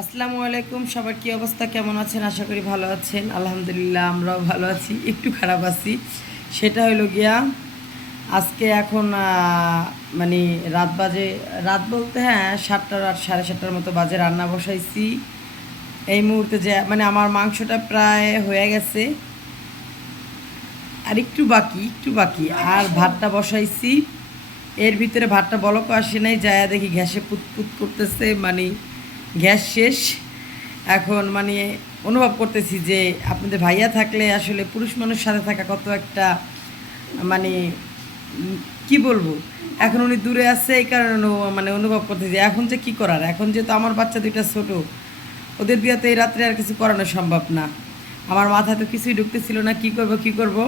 আসসালামু আলাইকুম, সবার কি অবস্থা, কেমন আছেন? আশা করি ভালো আছেন। আলহামদুলিল্লাহ আমরাও ভালো আছি, একটু খারাপ আছি। সেটা হলো গিয়া আজকে এখন মানে রাত বাজে, রাত বলতে হ্যাঁ 7টা আর 7:30টার মতো বাজে। রান্না বসাইছি এই মুহূর্তে, যে মানে আমার মাংসটা প্রায় হয়ে গেছে, আর একটু বাকি আর ভাতটা বসাইছি। এর ভিতরে ভাতটা বলকও আসে নাই, যায় দেখি গ্যাসে পুতপুত করতেছে, মানে গ্যাস শেষ। এখন মানে অনুভব করতেছি যে আপনাদের ভাইয়া থাকলে আসলে পুরুষ মানুষ সাথে থাকা কত একটা মানে কি বলবো। এখন উনি দূরে আছে, এই কারণে মানে অনুভব করতেছি এখন যে কি করার। এখন যেহেতু আমার বাচ্চা দুইটা ছোট, ওদের বিয়েতে এই রাত্রে আর কিছু করানো সম্ভব না। আমার মাথায় তো কিছুই ঢুকতেছিল না, কি করব।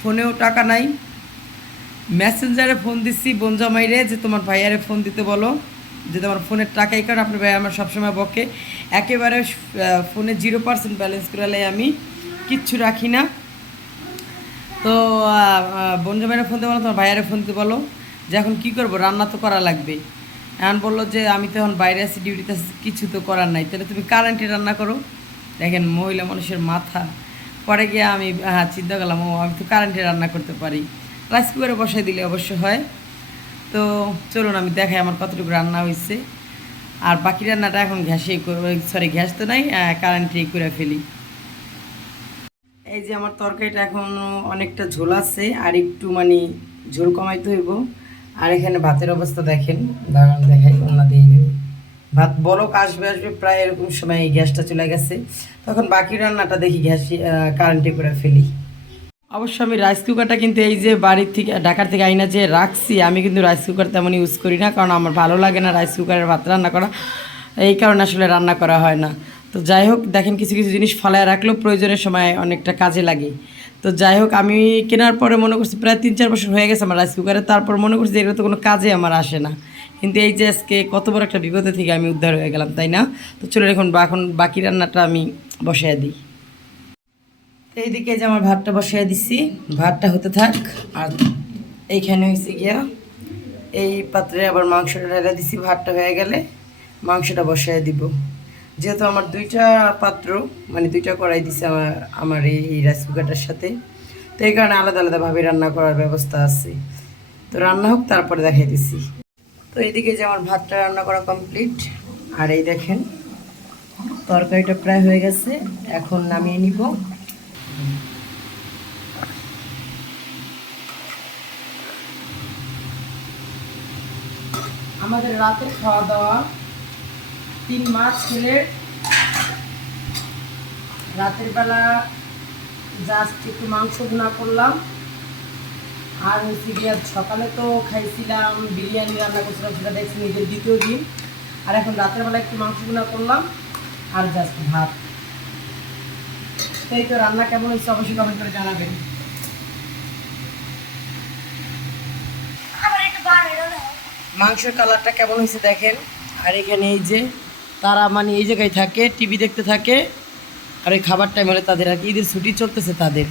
ফোনেও টাকা নাই, মেসেঞ্জারে ফোন দিচ্ছি বনজামাইরে যে তোমার ভাইয়ারে ফোন দিতে বলো, যে তোমার ফোনের টাকা। এই কারণে আপনার ভাই আমার সবসময় বকে, একেবারে ফোনে 0% ব্যালেন্স করালে আমি কিচ্ছু রাখি না। তো বনজামাইরে ফোন দিতে বলো, তোমার ভাইয়ারে ফোন দিতে বলো যে এখন কী করবো, রান্না তো করা লাগবে। এখন বললো যে আমি তো এখন বাইরে আছি, ডিউটিতে আছি, কিছু তো করার নাই, তাহলে তুমি কারেন্টে রান্না করো। দেখেন মহিলা মানুষের মাথা। পরে গিয়ে আমি চিন্তা করলাম, ও আমি তো কারেন্টে রান্না করতে পারি, রাইস কুকারে বসাই দিলে অবশ্য হয়। তো চলুন আমি দেখাই আমার কতটুকু রান্না হয়েছে। আর বাকি রান্নাটা এখন গ্যাসেই করবো, সরি গ্যাস তো নাই, কারেন্টেই করে ফেলি। এই যে আমার তরকারিটা এখন অনেকটা ঝোল আছে, আর একটু মানে ঝোল কমাইতে হইব। আর এখানে ভাতের অবস্থা দেখেন, দাঁড়ান দেখাই, অন্য দিয়ে ভাত বলক আসবে আসবে প্রায় এরকম সময় এই গ্যাসটা চলে গেছে। তখন বাকি রান্নাটা দেখি গ্যাস কারেন্টে করে ফেলি। অবশ্য আমি রাইস কুকারটা কিন্তু এই যে বাড়ির থেকে ঢাকার থেকে আইনা যে রাখছি, আমি কিন্তু রাইস কুকার তেমন ইউজ করি না, কারণ আমার ভালো লাগে না রাইস কুকারের ভাত রান্না করা। এই কারণে আসলে রান্না করা হয় না। তো যাই হোক, দেখেন কিছু কিছু জিনিস ফালায় রাখলেও প্রয়োজনের সময় অনেকটা কাজে লাগে। তো যাই হোক, আমি কেনার পরে মনে করছি প্রায় 3-4 বছর হয়ে গেছে আমার রাইস কুকারে, তারপর মনে করছি যে এগুলো তো কোনো কাজে আমার আসে না। কিন্তু এই যে আজকে কত বড় একটা বিপদের থেকে আমি উদ্ধার হয়ে গেলাম, তাই না? তো চলে এখন বাকি রান্নাটা আমি বসাই দিই। এইদিকে যে আমার ভাতটা বসাই দিছি, ভাতটা হতে থাক। আর এইখানে হয়েছে গিয়া এই পাত্রে আবার মাংসটা ঢেলে দিছি, ভাতটা হয়ে গেলে মাংসটা বসাই দিব। যেহেতু আমার দুইটা পাত্র, মানে দুইটা কড়াই দিছে আমার আমার এই রাইস কুকারটার সাথে, তো এই কারণে আলাদা আলাদাভাবে রান্না করার ব্যবস্থা আছে। তো রান্না হোক, তারপরে দেখাই দিছি। তো এইদিকে যে আমার ভাতটা রান্না করা কমপ্লিট। আর এই দেখেন তরকারিটা প্রায় হয়ে গেছে, এখন নামিয়ে নিব। আমাদের রাতের খাওয়া দাওয়া 3 মাস ছেলের। রাতের বেলা জাস্ট একটু মাংস ভুনা করলাম, আর হচ্ছে গিয়ে সকালে তো খাইছিলাম বিরিয়ানি রান্না করছিলাম, সেটা দেখছি নিজের দ্বিতীয় দিন। আর এখন রাতের বেলা একটু মাংস ভুনা করলাম, আর জাস্ট ভাত। সেই তো রান্না কেমন হচ্ছে অবশ্যই কমেন্ট করে জানাবেন। মাংসের কালারটা কেমন হয়েছে দেখেন। আর এখানে এই যে তারা মানে এই জায়গায় থাকে, টিভি দেখতে থাকে। আর ওই খাবার টাইম হলে তাদের আর কি ঈদের ছুটি চলতেছে তাদের।